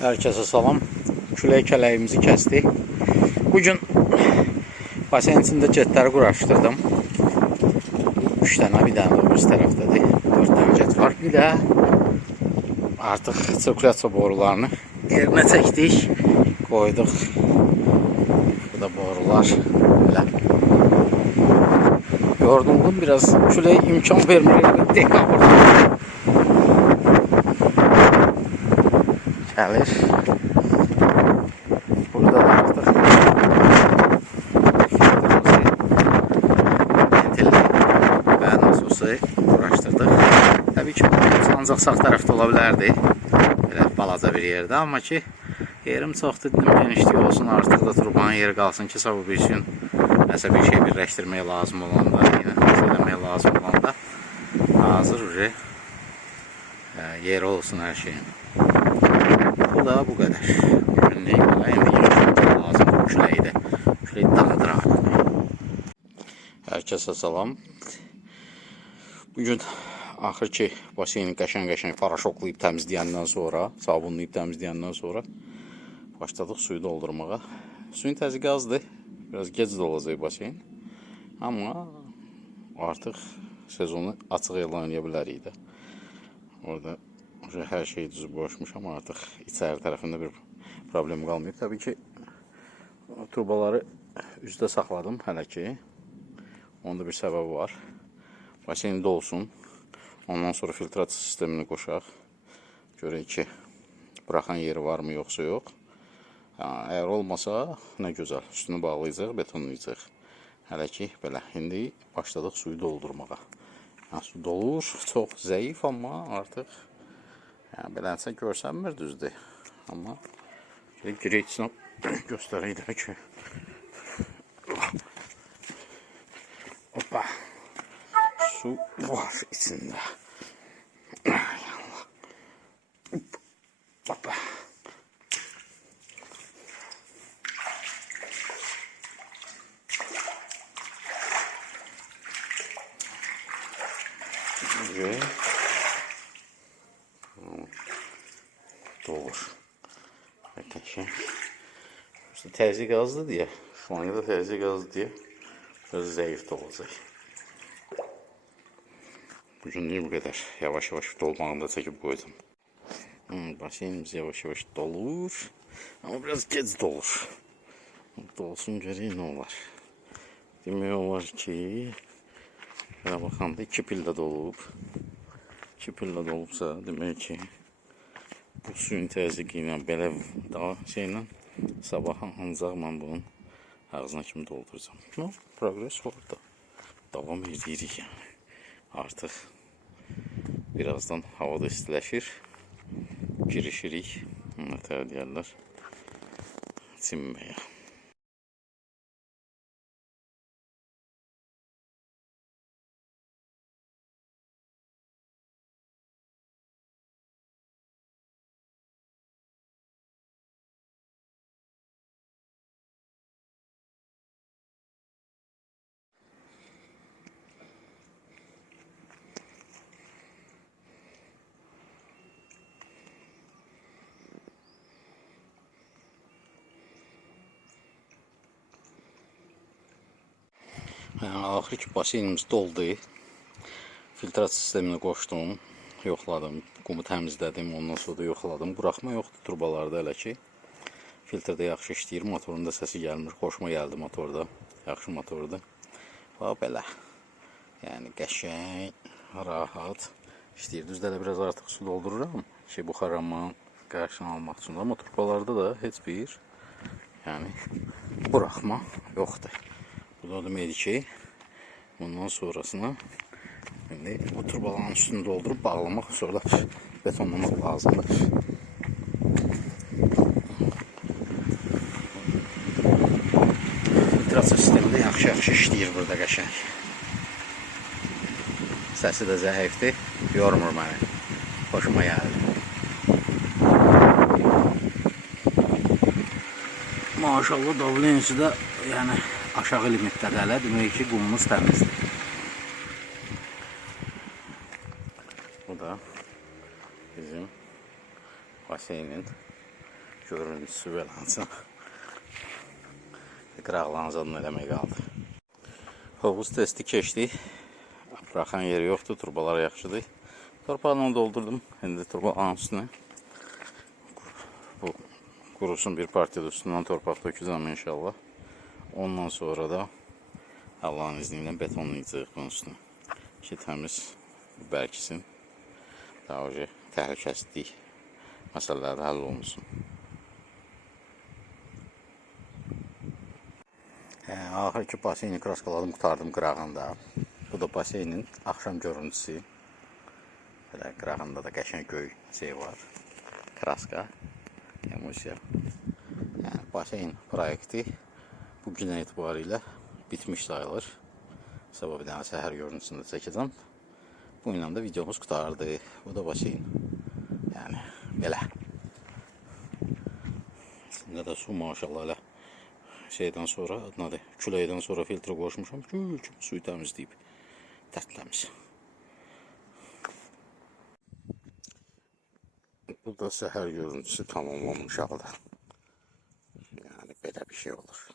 Herkese salam. Külək kələyimizi kəsdik. Bugün basen içində cetləri quraşdırdım. 3 dənə, bir dənə də o üst tərəfdədir. 4 dənə cet var. Bir də artıq sirkulyasiya borularını yerinə çəkdik. Qoyduq. Bu da borular. Belə. Yorğunluğum biraz külək imkan vermir. Dekabrda gəlir. Burada da artıq ventilli və nasusu uğraşdırdıq. Təbii ki, bu ancaq sağ tərəfdə ola bilərdi. Belə balaca bir yerdə. Amma ki, yerim çoxdur, dedim, genişlik olsun. Artıq da turbanın yeri qalsın ki, sabah bir gün nəsə bir şey birləşdirmək lazım olanda, yenə eləmək lazım olanda hazır yeri olsun hər şeyin. Bu da bu qədər. Günlük belə indi lazım küləkdir. Külək dağıdıraq. Herkese salam. Bugün axır ki baseyni qəşəng paraşoklayıb təmizləyəndən sonra, sabunlayıb təmizləyəndən sonra başladıq suyu doldurmağa. Suyun təzyiqi azdır. Biraz gec dolacaq baseyn. Amma artıq sezonu açıq elan edə bilərik də. Orada hər şey düz boşmuş, amma artıq içəri tərəfində bir problem qalmayıb. Təbii ki, turbaları üzdə saxladım hələ ki. Onda bir səbəbi var. Baseyn dolsun. Ondan sonra filtrasiya sistemini qoşaq. Görək ki, buraxan yeri varmı, yoxsa yox. Əgər olmasa, nə gözəl. Üstünü bağlayacaq, betonlayacaq. Hələ ki, belə. İndi başladıq suyu doldurmağa. Su dolur, çox zəif, amma artıq belənsə görsənmir, düzdür. Amma girək içinə göstərək də ki, hoppa, su var içində. Hoppa. Dolur. İşte təzyiq azdır deyə, şlangda təzyiq azdır deyə biraz zəif dolacaq. Bugünlük bu qədər. Yavaş-yavaş dolmağını da çəkib qoyacağım. Baseynimiz yavaş-yavaş dolur. Amma biraz gec dolur. Dolsun görək nə olar. Demək olar ki, belə baxanda 2 pillə dolub. 2 pillə dolubsa, demək ki, bu suyun təzyiqi ilə belə daha şeylə sabah ancaq mən bunun ağzına kimi dolduracağım. No, progres orada. Davam edirik yəni. Artıq birazdan havada istiləşir. Girişirik. Nətər deyərlər? Çinməyə. Axır ki, baseynimiz doldu. Filtrasiya sistemini qoşdum, yoxladım, qumu təmizlədim, ondan sonra da yoxladım. Buraxma yoxdur turbalarda hələ ki. Filtrdə yaxşı işləyir, motorun da səsi gəlmir. Xoşuma gəldi motorda, yaxşı motordur. Və belə, yəni qəşəng, rahat işləyir. Düzdə də biraz artıq su doldururam ki, buxarlanmanın qarşısını almaq üçün. Amma turbalarda da heç bir buraxma yoxdur. Bu da deməkdir ki, bundan sonrasına bu turbaların üstünü doldurup bağlamaq, sonra betonlamaq lazımdır. Filtrasiya sistemi də yaxşı işləyir burada qəşəng. Səsi də zəifdir, yormur məni. Xoşuma gəldi. Maşallah davlenisi də aşağı limitdə hələ, demək ki, qumumuz təmizdir. Bu da bizim baseynin baseynin görüntüsü beləncə. Qıraqlanacağını eləmək qaldı. Hovuz testi keçdik. Buraxan yeri yoxdur, turbalar yaxşıdır. Torpaqla doldurdum. İndi turbaların üstünə. Bu qurusun bir partiyada üstündən torpaq dökəcəm inşallah. Ondan sonra da Allah'ın izniyle betonlayacağıq bunun üstünə. Ki təmiz bərkisin. Daha önce təhlükəsizlik məsələləri həll olunsun. Axır ki baseyni kraskaladım, qutardım qırağında. Bu da baseynin axşam görüntüsü. Belə qırağında da qəşəng göy şey var. Kraska, emulsiya. Yəni baseyn proyekti bu gün etibarilə bitmiş sayılır. Sabah bir dənə səhər görüntüsünü çəkəcəm. Bu ilə də videomuz qutardı. Bu da baseyn. Yəni belə. İçində də su maşallah elə şeydən sonra, adınadır, küləkdən sonra filtre qoşmuşam. Gül kimi suyu təmizləyib. Tərtəmiz. Bu da səhər görüntüsü tamamlanmış halda. Yəni belə bir şey olur.